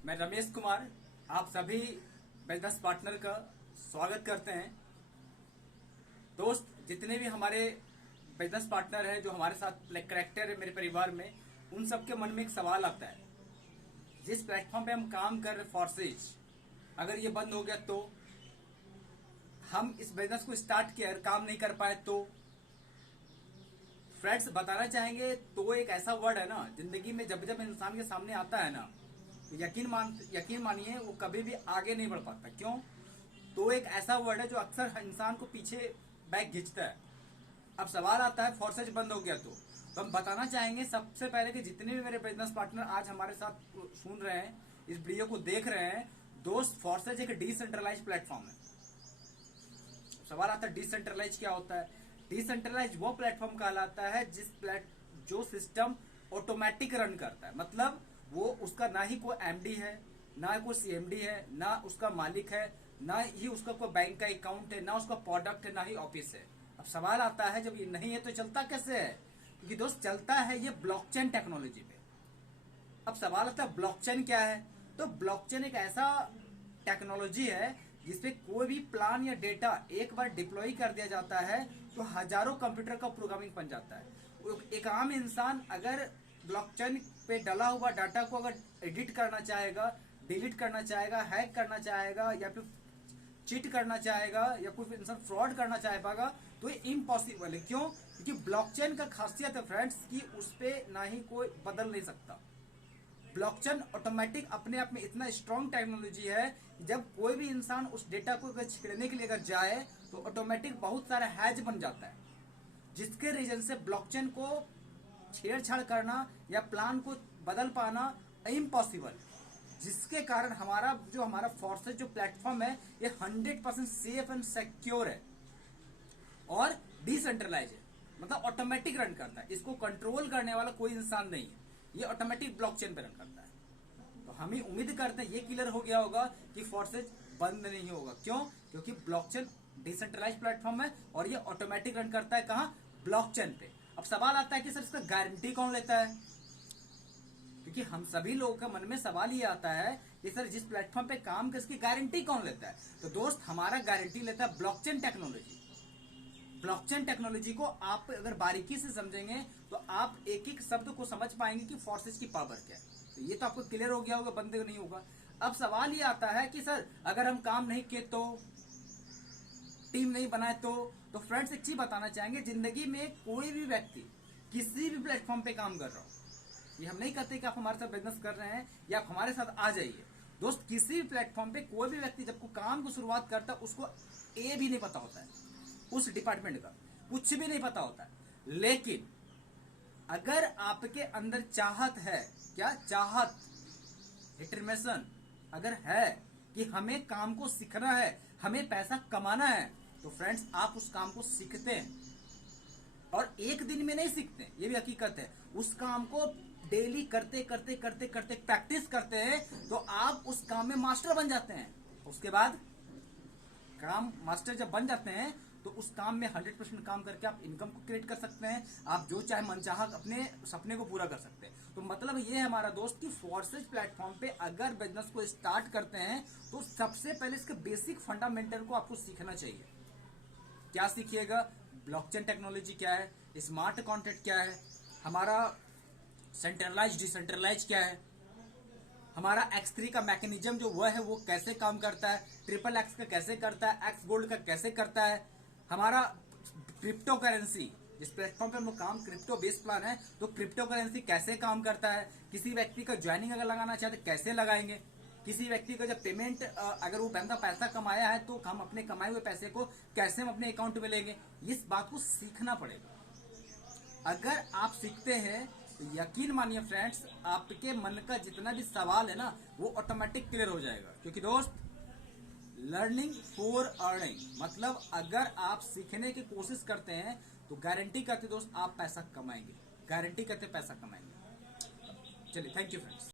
मैं रमेश कुमार आप सभी बिजनेस पार्टनर का स्वागत करते हैं। दोस्त, जितने भी हमारे बिजनेस पार्टनर हैं जो हमारे साथ करेक्टर है मेरे परिवार में, उन सबके मन में एक सवाल आता है, जिस प्लेटफॉर्म पे हम काम कर रहे फोर्सेज, अगर ये बंद हो गया तो हम इस बिजनेस को स्टार्ट किया काम नहीं कर पाए तो। फ्रेंड्स, बताना चाहेंगे तो एक ऐसा वर्ड है ना, जिंदगी में जब जब इंसान के सामने आता है ना, यकीन मानिए वो कभी भी आगे नहीं बढ़ पाता। क्यों? तो एक ऐसा वर्ड है जो अक्सर इंसान को पीछे बैक खींचता है। अब सवाल आता है फोर्सेज बंद हो गया तो हम बताना चाहेंगे सबसे पहले कि जितने भी मेरे बिजनेस पार्टनर आज हमारे साथ सुन रहे हैं, इस वीडियो को देख रहे हैं, दोस्त, फोर्सेज एक डिसेंट्रलाइज प्लेटफॉर्म है। सवाल आता है डिसेंट्रलाइज क्या होता है? डिसेंट्रलाइज वो प्लेटफॉर्म कहलाता है जो सिस्टम ऑटोमेटिक रन करता है। मतलब वो उसका ना ही कोई एमडी है, ना कोई सीएमडी है, ना उसका मालिक है, ना ही उसका कोई बैंक का अकाउंट है, ना उसका प्रोडक्ट है, ना ही ऑफिस है। अब सवाल आता है, जब ये नहीं है तो चलता कैसे है? क्योंकि दोस्त, चलता है ये ब्लॉकचेन टेक्नोलॉजी पे। अब सवाल आता है ब्लॉकचेन क्या है? तो ब्लॉकचेन एक ऐसा टेक्नोलॉजी है जिसपे कोई भी प्लान या डेटा एक बार डिप्लॉय कर दिया जाता है तो हजारों कंप्यूटर का प्रोग्रामिंग बन जाता है। एक आम इंसान अगर ब्लॉकचेन पे डला हुआ डाटा को अगर एडिट करना चाहेगा, डिलीट करना चाहेगा, हैक करना चाहेगा, या फिर चीट करना चाहेगा, या कोई इंसान फ्रॉड करना चाहेगा, तो ये इम्पॉसिबल है। क्यों? क्योंकि ब्लॉकचेन का खासियत है फ्रेंड्स कि उस पे ना ही कोई बदल नहीं सकता। ब्लॉकचेन ऑटोमेटिक अपने आप में इतना स्ट्रॉन्ग टेक्नोलॉजी है कि जब कोई भी इंसान उस डेटा को अगर छेड़ने के लिए अगर जाए तो ऑटोमेटिक बहुत सारा हैज बन जाता है, जिसके रीजन से ब्लॉकचेन को छेड़छाड़ करना या प्लान को बदल पाना इम्पॉसिबल, जिसके कारण हमारा फोर्सेज जो प्लेटफॉर्म है ये 100% सेफ एंड सिक्योर है और डिसेंट्रलाइज है। मतलब ऑटोमेटिक रन करता है, इसको कंट्रोल करने वाला कोई इंसान नहीं है, ये ऑटोमेटिक ब्लॉकचेन पे रन करता है। तो हम ही उम्मीद करते हैं ये क्लियर हो गया होगा कि फोर्सेज बंद नहीं होगा। क्यों? क्योंकि ब्लॉकचेन डिसेंट्रलाइज प्लेटफॉर्म है और ये ऑटोमेटिक रन करता है कहां? ब्लॉकचेन पे। अब सवाल आता है कि सर इसका गारंटी कौन लेता है? क्योंकि हम सभी लोगों के मन में सवाल ये आता है कि सर जिस प्लेटफॉर्म पे काम कर इसकी गारंटी कौन लेता है? तो दोस्त, हमारा गारंटी लेता है ब्लॉकचेन टेक्नोलॉजी। ब्लॉकचेन टेक्नोलॉजी को आप अगर बारीकी से समझेंगे तो आप एक एक शब्द को समझ पाएंगे कि फोर्सेज की पावर क्या है। तो ये तो आपको क्लियर हो गया होगा, बंद नहीं होगा। अब सवाल ये आता है कि सर अगर हम काम नहीं किए तो, टीम नहीं बनाए तो फ्रेंड्स, एक चीज बताना चाहेंगे, जिंदगी में कोई भी व्यक्ति किसी भी प्लेटफॉर्म पे काम कर रहा हो, ये हम नहीं कहते कि आप हमारे साथ बिजनेस कर रहे हैं या आप हमारे साथ आ जाइए। दोस्त, किसी भी प्लेटफॉर्म पे कोई भी व्यक्ति जब को काम को शुरुआत करता है उसको ए भी नहीं पता होता है, उस डिपार्टमेंट का कुछ भी नहीं पता होता है। लेकिन अगर आपके अंदर चाहत है, क्या चाहत, डिटरमिनेशन अगर है कि हमें काम को सीखना है, हमें पैसा कमाना है, तो फ्रेंड्स आप उस काम को सीखते हैं और एक दिन में नहीं सीखते, ये भी हकीकत है। उस काम को डेली करते करते करते करते प्रैक्टिस करते हैं तो आप उस काम में मास्टर बन जाते हैं। उसके बाद काम मास्टर जब बन जाते हैं तो उस काम में 100% काम करके आप इनकम को क्रिएट कर सकते हैं, आप जो चाहे मनचाहा अपने सपने को पूरा कर सकते हैं। तो मतलब ये है हमारा दोस्त कि फोर्सेज प्लेटफॉर्म पे अगर बिजनेस को स्टार्ट करते हैं तो सबसे पहले इसके बेसिक फंडामेंटल को आपको सीखना चाहिए। क्या सीखिएगा? ब्लॉकचेन टेक्नोलॉजी क्या है, स्मार्ट कॉन्ट्रैक्ट क्या है, हमारा सेंट्रलाइज डिसेंट्रलाइज क्या है, हमारा X3 का मैकेनिज्म जो वह है वो कैसे काम करता है, ट्रिपल एक्स का कैसे करता है, एक्स गोल्ड का कैसे करता है, हमारा क्रिप्टो करेंसी, जिस प्लेटफॉर्म पे हम लोग काम क्रिप्टो बेस प्लान है, तो क्रिप्टो करेंसी कैसे काम करता है, किसी व्यक्ति का ज्वाइनिंग अगर लगाना चाहते कैसे लगाएंगे, किसी व्यक्ति का जब पेमेंट अगर वो बंदा पैसा कमाया है तो हम अपने कमाए हुए पैसे को कैसे हम अपने अकाउंट में लेंगे, इस बात को सीखना पड़ेगा। अगर आप सीखते हैं तो यकीन मानिए फ्रेंड्स, आपके मन का जितना भी सवाल है ना वो ऑटोमेटिक क्लियर हो जाएगा। क्योंकि दोस्त, लर्निंग फॉर अर्निंग, मतलब अगर आप सीखने की कोशिश करते हैं तो गारंटी करते दोस्त आप पैसा कमाएंगे, गारंटी करते पैसा कमाएंगे। चलिए, थैंक यू फ्रेंड्स।